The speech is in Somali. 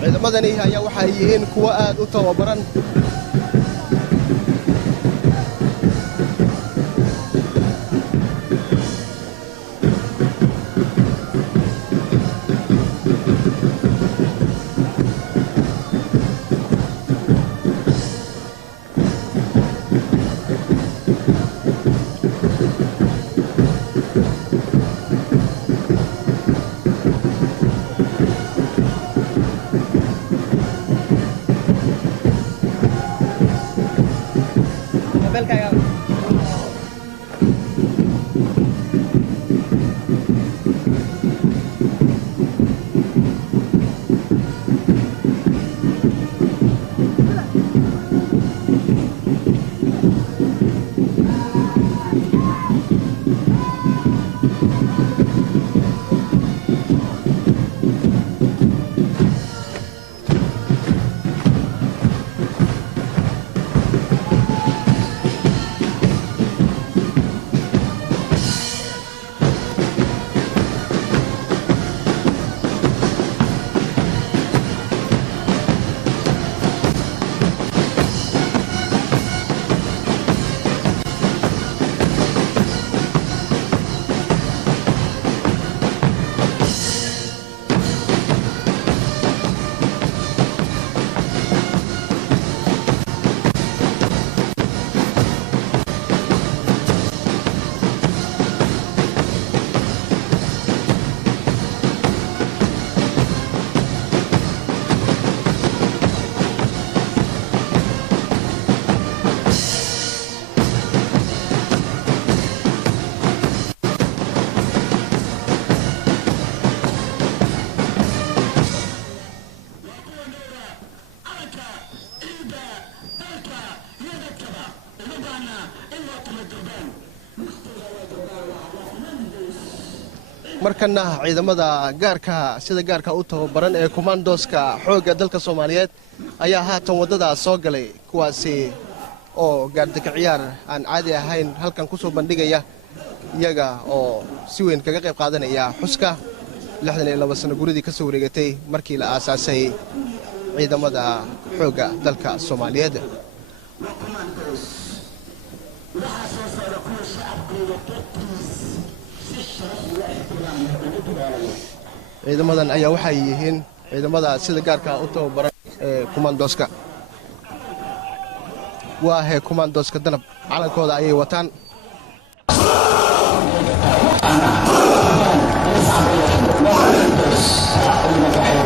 ciidamadani ayaa waxay yihiin kuwa aad u tababaran markana ciidamada gaarka sida gaarka u tababaran ee commandoska xoogga dalka Soomaaliyeed ayaa haatan wadada soo galay kuwaasi oo gaardika ciyaar aan caadi ahayn halkan ku soo bandhigaya iyaga oo si weyn kaga qayb qaadanaya xuska 62 sano guridii ka soo wareegatay markii la aasaasay ciidamada xoogga dalka Soomaaliyeed ciidamadan ayaa waxay yihiin ciidamada sida gaarka u tababaran ee commandoska waa hay commandoska danab calankooda ayay wataan Thank you.